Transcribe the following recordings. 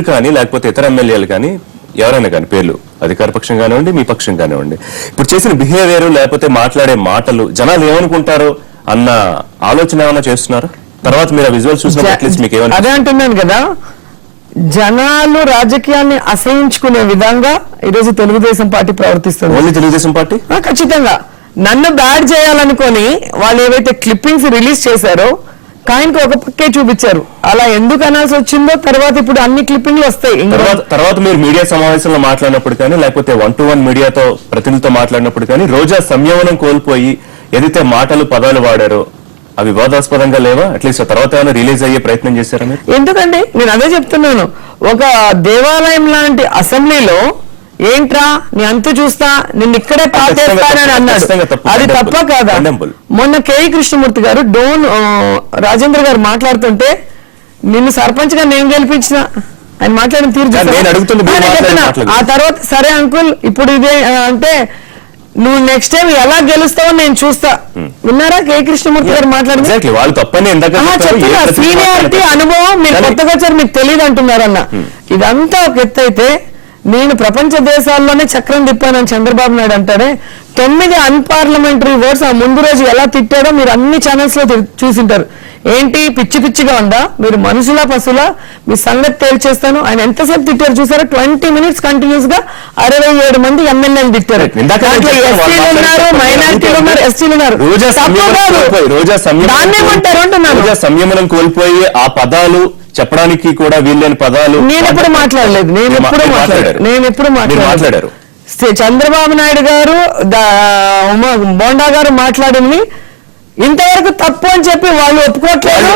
మీరు కానీ లేకపోతే ఇతర ఎమ్మెల్యేలు కానీ ఎవరైనా కానీ పేర్లు అధికార పక్షం కానివ్వండి మీ పక్షం కానివ్వండి ఇప్పుడు చేసిన బిహేవియర్ లేకపోతే మాట్లాడే మాటలు జనాలు ఏమనుకుంటారో అన్న ఆలోచన ఏమైనా చేస్తున్నారు? తర్వాత మీరు ఆ విజువల్స్ చూసినప్పుడు మీకు ఏమైనా? అదే అంటున్నాను కదా, జనాలు రాజకీయాన్ని అసహించుకునే విధంగా ఈరోజు తెలుగుదేశం పార్టీ ప్రవర్తిస్తుంది. Only Telugu Desam party? ఖచ్చితంగా. నన్ను బ్యాడ్ చేయాలనుకొని వాళ్ళు ఏవైతే క్లిప్పింగ్స్ రిలీజ్ చేశారో కాయనికి ఒక పక్కే చూపించారు. అలా ఎందుకు అనాల్సి వచ్చిందో తర్వాత ఇప్పుడు అన్ని క్లిప్పింగ్లు వస్తాయి. తర్వాత మీరు మీడియా సమావేశంలో మాట్లాడినప్పుడు కానీ లేకపోతే 1-to-1 మీడియాతో ప్రతినిధితో మాట్లాడినప్పుడు కానీ రోజా సంయమనం కోల్పోయి ఏదైతే మాటలు పదాలు వాడారో అవి వివాదాస్పదంగా లేవా? అట్లీస్ట్ తర్వాత ఏమైనా రిలీజ్ అయ్యే ప్రయత్నం చేశారా మీరు? ఎందుకండి నేను అదే చెప్తున్నాను. ఒక దేవాలయం లాంటి అసెంబ్లీలో ఏంట్రా నీ అంత చూస్తా నిన్ను ఇక్కడే పాతేస్తానని అన్నాడు. అది తప్ప కాదా? మొన్న కేఈ కృష్ణమూర్తి గారు రాజేంద్ర గారు మాట్లాడుతుంటే నిన్ను సర్పంచ్ గా నేను గెలిపించిన ఆయన మాట్లాడిన తీరు ఆ తర్వాత సరే అంకుల్ ఇప్పుడు ఇదే అంటే నువ్వు నెక్స్ట్ టైం ఎలా గెలుస్తావో నేను చూస్తా. విన్నారా కేఈ కృష్ణమూర్తి గారు మాట్లాడింది? చెప్తున్నా సీనియారిటీ అనుభవం మీరు కొత్తగా వచ్చారు మీకు తెలియదు అంటున్నారన్న. ఇదంతా ఒక ఎత్తు అయితే నేను ప్రపంచ దేశాల్లోనే చక్రం తిప్పానని చంద్రబాబు నాయుడు అంటాడే 9 అన్పార్లమెంటరీ వర్డ్స్ ఆ ముందు రోజు ఎలా తిట్టాడో మీరు అన్ని ఛానల్స్ లో చూసింటారు. ఏంటి పిచ్చి పిచ్చిగా ఉందా మీరు? మనుషులా పశువులా? మీ సంగతి తేల్చేస్తాను. ఆయన ఎంతసేపు తిట్టారు చూసారా? 20 minutes కంటిన్యూస్ గా 67 మంది ఎమ్మెల్యేలు తిట్టారు. ఎస్సీలు ఉన్నారు, మైనారిటీలు ఉన్నారు, ఎస్టీలు ఉన్నారు. దాన్ని ఏమంటారు అంటున్నారు. సంయమనం కోల్పోయి ఆ పదాలు చెప్పడానికి కూడా వీళ్ళని పదాలు నేను ఎప్పుడు మాట్లాడలేదు. నేను ఎప్పుడు మాట్లాడారు. చంద్రబాబు నాయుడు గారు బోండా గారు మాట్లాడింది ఇంతవరకు తప్పు అని చెప్పి వాళ్ళు ఒప్పుకోవట్లేదు.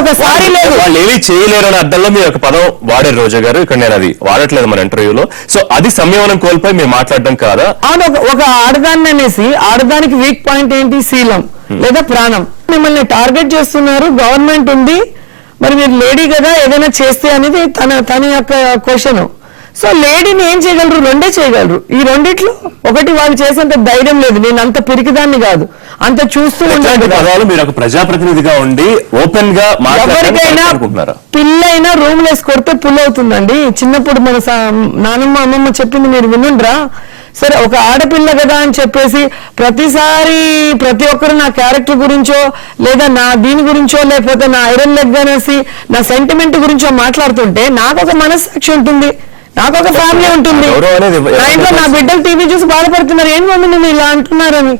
ఒకసారి వాళ్ళు ఏమీ చేయలేరు అని అర్థంలో మీరు ఒక పదం వాడారు రోజా గారు. ఇక్కడ నేను అది వాడట్లేదు మన ఇంటర్వ్యూలో. సో అది సంయమనం కోల్పోయి మీరు మాట్లాడడం కాదా? ఒక ఆడదాన్ని అనేసి ఆడదానికి వీక్ పాయింట్ ఏంటి? శీలం లేదా ప్రాణం. మిమ్మల్ని టార్గెట్ చేస్తున్నారు, గవర్నమెంట్ ఉంది, మరి మీరు లేడీ కదా ఏదైనా చేస్తే అనేది తన యొక్క క్వశ్చన్. సో లేడీని ఏం చేయగలరు? రెండే చేయగలరు. ఈ రెండిట్లో ఒకటి వాళ్ళు చేసేంత ధైర్యం లేదు. నేను అంత పిరికిదాన్ని కాదు, అంత చూస్తూ ఉంటాను. మీరు ఒక ప్రజాప్రతినిధిగా ఉండి ఓపెన్ గా ఎవరికైనా పిల్లైనా రూమ్ లేసి కొడితే పుల్ అవుతుందండి. చిన్నప్పుడు మన నానమ్మ అమ్మమ్మ చెప్పింది మీరు వినుండ్రా? సరే ఒక ఆడపిల్ల కదా అని చెప్పేసి ప్రతిసారి ప్రతి ఒక్కరు నా క్యారెక్టర్ గురించో లేదా నా దీని గురించో లేకపోతే నా ఐరన్ లెగ్ అనేసి నా సెంటిమెంట్ గురించో మాట్లాడుతుంటే నాకు ఒక మనస్సాక్షి ఉంటుంది, నాకు ఒక ఫ్యామిలీ ఉంటుంది. నా ఇంట్లో నా బిడ్డలు టీవీ చూసి బాధపడుతున్నారు, ఏం మమ్మీ నేను ఇలా అంటున్నారని.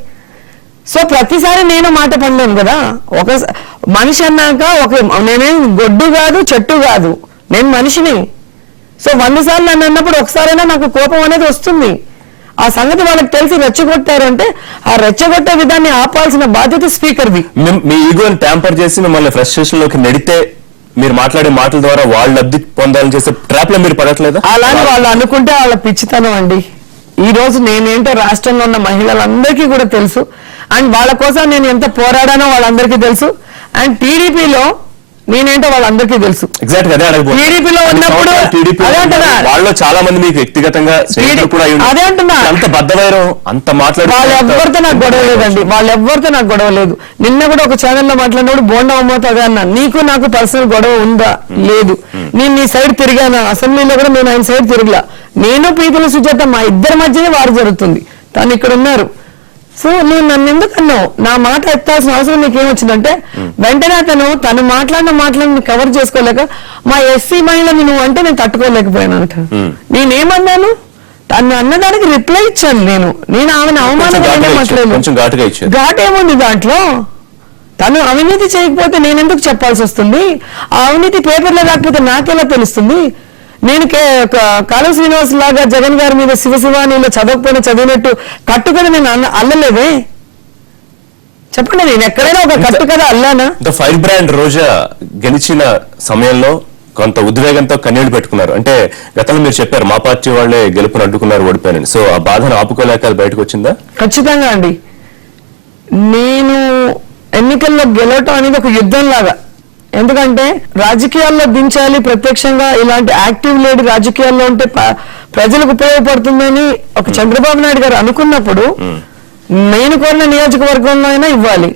సో ప్రతిసారి నేను మాట పడలేను కదా. ఒక మనిషి అన్నాక నేనేం గొడ్డు కాదు చెట్టు కాదు, నేను మనిషిని. సో 100 సార్లు నన్ను అన్నప్పుడు ఒకసారైనా నాకు కోపం అనేది వస్తుంది. ఆ సంగతి వాళ్ళకి తెలిసి రెచ్చగొట్టారంటే ఆ రెచ్చగొట్టే విధాన్ని ఆపాల్సిన బాధ్యత స్పీకర్ది. మీ ఈగోని ట్యాంపర్ చేసి మిమ్మల్ని ఫ్రస్ట్రేషన్ లోకి నెడితే మీరు మాట్లాడే మాటల ద్వారా వాళ్ళు లబ్ధి పొందాలని చేసే ట్రాప్ లో మీరు పడట్లేదా? అలానే వాళ్ళు అనుకుంటే వాళ్ళ పిచ్చితనం అండి. ఈ రోజు నేనేంటో రాష్ట్రంలో ఉన్న మహిళలందరికీ కూడా తెలుసు. అండ్ వాళ్ళ కోసం నేను ఎంత పోరాడానో వాళ్ళందరికీ తెలుసు. అండ్ టీడీపీలో నేనేంటో వాళ్ళందరికీ తెలుసు. టీడీపీలో ఉన్నప్పుడు వాళ్ళు చాలా మంది మీకు వ్యక్తిగతంగా అదే అంటున్నా, అంత బద్దవైరం అంత మాట్లాడు వాళ్ళెవ్వరితో నాకు గొడవ లేదండి. వాళ్ళెవ్వరితో నాకు గొడవ లేదు. నిన్న కూడా ఒక ఛానల్లో మాట్లాడినప్పుడు బోండా అమ్మతో అదే అన్నా, నీకు నాకు పర్సనల్ గొడవ ఉందా? లేదు. నేను నీ సైడ్ తిరిగాను, అసెంబ్లీలో కూడా నేను ఆయన సైడ్ తిరగలా. నేను పీతల సుజాత మా ఇద్దరి మధ్యనే వారు జరుగుతుంది. తను ఇక్కడ ఉన్నారు. సో నువ్వు నన్ను ఎందుకు అన్నావు? నా మాట ఎత్తాల్సిన అవసరం నీకేమొచ్చిందంటే వెంటనే తను మాట్లాడిన మాటలను కవర్ చేసుకోలేక మా ఎస్సీ మహిళని నువ్వు అంటే నేను తట్టుకోలేకపోయాను అంట. నేనేమన్నాను? తను అన్నదానికి రిప్లై ఇచ్చాను. నేను ఆమెను అవమానంగా మాట్లాడలేదు. ఘాట్ ఏముంది దాంట్లో? తను అవినీతి చేయకపోతే నేనెందుకు చెప్పాల్సి వస్తుంది? ఆ అవినీతి పేపర్లో రాకపోతే నాకెలా తెలుస్తుంది? నేను కాళం శ్రీనివాస్ లాగా జగన్ గారి మీద శివశివానీలో చదవకపోయినా చదివినట్టు కట్టుకథ నేను అల్లలేదే? చెప్పండి, నేను ఎక్కడైనా ఒక కట్టుకథ అల్లానా? ఫైర్ బ్రాండ్ రోజా గెలిచిన సమయంలో కొంత ఉద్వేగంతో కన్నీళ్లు పెట్టుకున్నారు. అంటే గతంలో మీరు చెప్పారు మా పార్టీ వాళ్ళే గెలుపుని అడ్డుకున్నారు, ఓడిపోయానని. సో ఆ బాధను ఆపుకోలేక బయటకు వచ్చిందా? ఖచ్చితంగా అండి. నేను ఎన్నికల్లో గెలవటం అనేది ఒక యుద్ధం లాగా. ఎందుకంటే రాజకీయాల్లో దించాలి, ప్రత్యక్షంగా ఇలాంటి యాక్టివ్ లేడీ రాజకీయాల్లో ఉంటే ప్రజలకు ఉపయోగపడుతుందని ఒక చంద్రబాబు నాయుడు గారు అనుకున్నప్పుడు నేను కోరిన నియోజకవర్గంలో అయినా ఇవ్వాలి,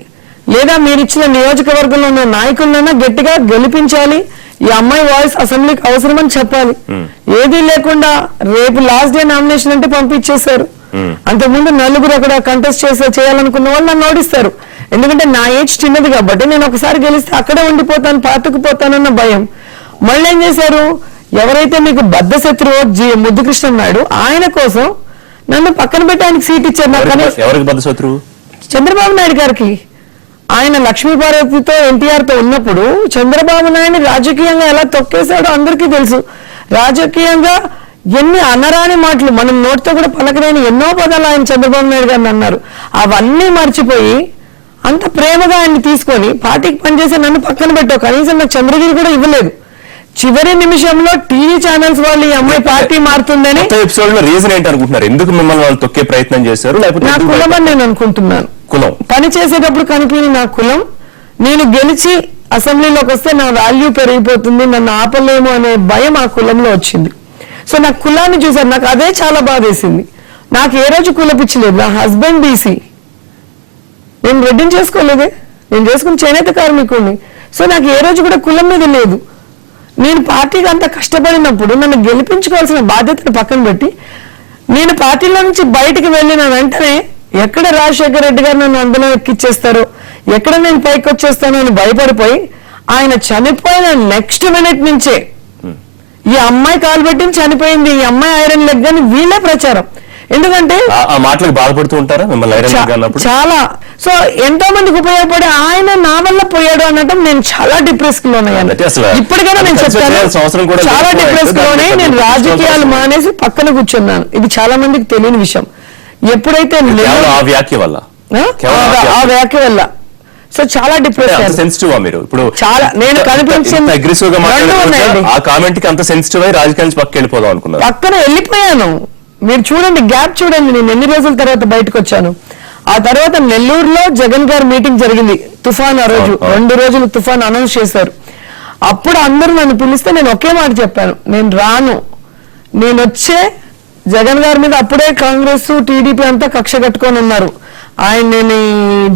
లేదా మీరు ఇచ్చిన నియోజకవర్గంలో ఉన్న నాయకులైనా గట్టిగా గెలిపించాలి. ఈ అమ్మాయి వాయిస్ అసెంబ్లీకి అవసరమని చెప్పాలి. ఏది లేకుండా రేపు లాస్ట్ డే నామినేషన్ అంటే పంపించేశారు. అంతకుముందు నలుగురు అక్కడ కంటెస్ట్ చేయాలనుకున్న వాళ్ళు నన్ను ఓడిస్తారు. ఎందుకంటే నా ఏజ్ చిన్నది కాబట్టి నేను ఒకసారి గెలిస్తే అక్కడే ఉండిపోతాను, పాతుకుపోతానన్న భయం. మళ్ళీ ఏం చేశారు, ఎవరైతే మీకు బద్ద శత్రువు ముద్దుకృష్ణ నాయుడు, ఆయన కోసం నన్ను పక్కన పెట్టి ఆయనకి సీట్ ఇచ్చారు. ఎవరికి బద్ద శత్రువు? చంద్రబాబు నాయుడు గారికి. ఆయన లక్ష్మీపార్వతితో ఎన్టీఆర్ తో ఉన్నప్పుడు చంద్రబాబు నాయుడు రాజకీయంగా ఎలా తొక్కేశాడో అందరికీ తెలుసు. రాజకీయంగా ఎన్ని అనరాని మాటలు, మనం నోటితో కూడా పలకలేని ఎన్నో పదాలు ఆయన చంద్రబాబు నాయుడు గారిని అన్నారు. అవన్నీ మర్చిపోయి అంత ప్రేమగా ఆయన్ని తీసుకొని పార్టీకి పనిచేసి నన్ను పక్కన పెట్టావు. కనీసం నాకు చంద్రగిరి కూడా ఇవ్వలేదు. చివరి నిమిషంలో టీవీ ఛానల్స్ వాళ్ళు ఈ అమ్మాయి పార్టీ మారుతుందని ఎపిసోడ్ లో రీజన్ ఏంటి అనుకుంటున్నారు? ఎందుకు మిమ్మల్ని వాళ్ళు తొక్కే ప్రయత్నం చేశారు? నా కులం అని నేను అనుకుంటున్నాను. కులం పని చేసేటప్పుడు కనిపించి నా కులం, నేను గెలిచి అసెంబ్లీలోకి వస్తే నా వాల్యూ పెరిగిపోతుంది, నన్ను ఆపలేము అనే భయం ఆ కులంలో వచ్చింది. సో నా కులాన్ని చూసారు, నాకు అదే చాలా బాధేసింది. నాకు ఏ రోజు కులపిచ్చలేదు. నా హస్బెండ్ బీసీ, నేను రెడ్డిని చేసుకోలేదే, నేను చేసుకుని చేనేత కార్మికుడిని. సో నాకు ఏ రోజు కూడా కులం మీద లేదు. నేను పార్టీకి అంత కష్టపడినప్పుడు నన్ను గెలిపించుకోవాల్సిన బాధ్యతను పక్కన పెట్టి నేను పార్టీలో నుంచి బయటికి వెళ్ళిన వెంటనే ఎక్కడ రాజశేఖర రెడ్డి గారు నన్ను అందులో ఎక్కిచ్చేస్తారో, ఎక్కడ నేను పైకి వచ్చేస్తానో అని భయపడిపోయి ఆయన చనిపోయిన నెక్స్ట్ మినిట్ నుంచే ఈ అమ్మాయి కాలు పెట్టింది చనిపోయింది, ఈ అమ్మాయి ఐరన్ లెగ్ అని వీళ్ళే ప్రచారం. ఎందుకంటే ఆ మాటలకు బాధపడుతూ ఉంటారా మిమ్మల్ని ఐరన్ లెగ్ అన్నప్పుడు? చాలా. సో ఎంతో మందికి ఉపయోగపడి ఆయన నా వల్ల పోయాడు అనటం నేను చాలా డిప్రెస్ లోనయ్యాను. ఇప్పటికైనా నేను చెప్తాను, చాలా డిప్రెస్ లోనే నేను రాజకీయాలు మానేసి పక్కన కూర్చున్నాను. ఇది చాలా మందికి తెలియని విషయం. ఎప్పుడైతే ఆ వ్యాఖ్య వల్ల సో చాలా డిప్రెస్ సెన్సిటివ్ మీరు ఇప్పుడు చాలా నేను కనిపించింది అగ్రెసివ్ గా మాట్లాడుతున్నాను. ఆ కామెంట్ కి అంత సెన్సిటివ్ అయి రాజకీయాల నుంచి పక్కకి వెళ్ళిపోదాం అనుకున్నాను. పక్కన వెళ్ళిపోయాను. మీరు చూడండి, గ్యాప్ చూడండి. నేను ఎన్ని రోజుల తర్వాత బయటకు వచ్చాను. ఆ తర్వాత నెల్లూరులో జగన్ గారి మీటింగ్ జరిగింది. తుఫాన్ ఆ రోజు 2 రోజులు తుఫాన్ అనౌన్స్ చేశారు. అప్పుడు అందరూ నన్ను పిలిస్తే నేను ఒకే మాట చెప్పాను, నేను రాను. నేను వచ్చే జగన్ గారి మీద అప్పుడే కాంగ్రెస్ టీడీపీ అంతా కక్ష కట్టుకొని ఉన్నారు, ఆయన నేను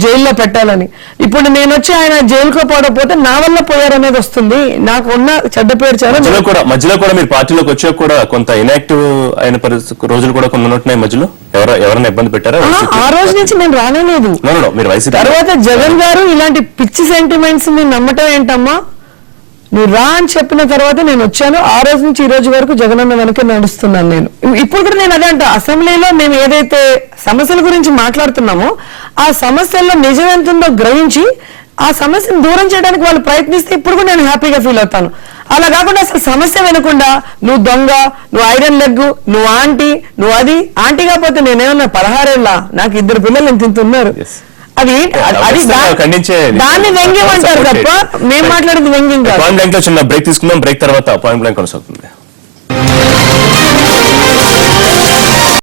జైల్లో పెట్టాలని. ఇప్పుడు నేను వచ్చి ఆయన జైలుకో పోవకపోతే నా వల్ల పోయారనేది వస్తుంది. నాకు ఉన్న చెడ్డ పేరు చాలా. మధ్యలో కూడా మీరు పార్టీలోకి వచ్చాక కూడా కొంత ఇనాక్టివ్ అయిన రోజులు కూడా కొన్ని ఉంటున్నాయి. మధ్యలో ఎవరైనా ఇబ్బంది పెట్టారా? ఆ రోజు నుంచి నేను రానేలేదు. తర్వాత జగన్ గారు ఇలాంటి పిచ్చి సెంటిమెంట్స్ ని నమ్మటం ఏంటమ్మా, నువ్వు రా అని చెప్పిన తర్వాత నేను వచ్చాను. ఆ రోజు నుంచి ఈ రోజు వరకు జగనన్న వెనక నడుస్తున్నాను నేను. ఇప్పుడు కూడా నేను అదే అంట, అసెంబ్లీలో మేము ఏదైతే సమస్యల గురించి మాట్లాడుతున్నామో ఆ సమస్యల్లో నిజం ఎంత ఉందో గ్రహించి ఆ సమస్యను దూరం చేయడానికి వాళ్ళు ప్రయత్నిస్తే ఇప్పుడు కూడా నేను హ్యాపీగా ఫీల్ అవుతాను. అలా కాకుండా అసలు సమస్య వినకుండా నువ్వు దొంగ, నువ్వు ఐరన్ లెగ్, నువ్వు ఆంటీ, నువ్వు అది ఆంటీ కాకపోతే నేనేమన్నా 16 ఏళ్ళ, నాకు 2 పిల్లలు ఎంత ఉన్నారు. అది దాన్ని వ్యంగ్యం అంటారు తప్ప మేము మాట్లాడేది వ్యంగ్యం కాదు. పాయింట్ బ్లాంక్ లో చిన్న బ్రేక్ తీసుకుందాం. బ్రేక్ తర్వాత పాయింట్ బ్లాంక్ కొనసాగుతుంది.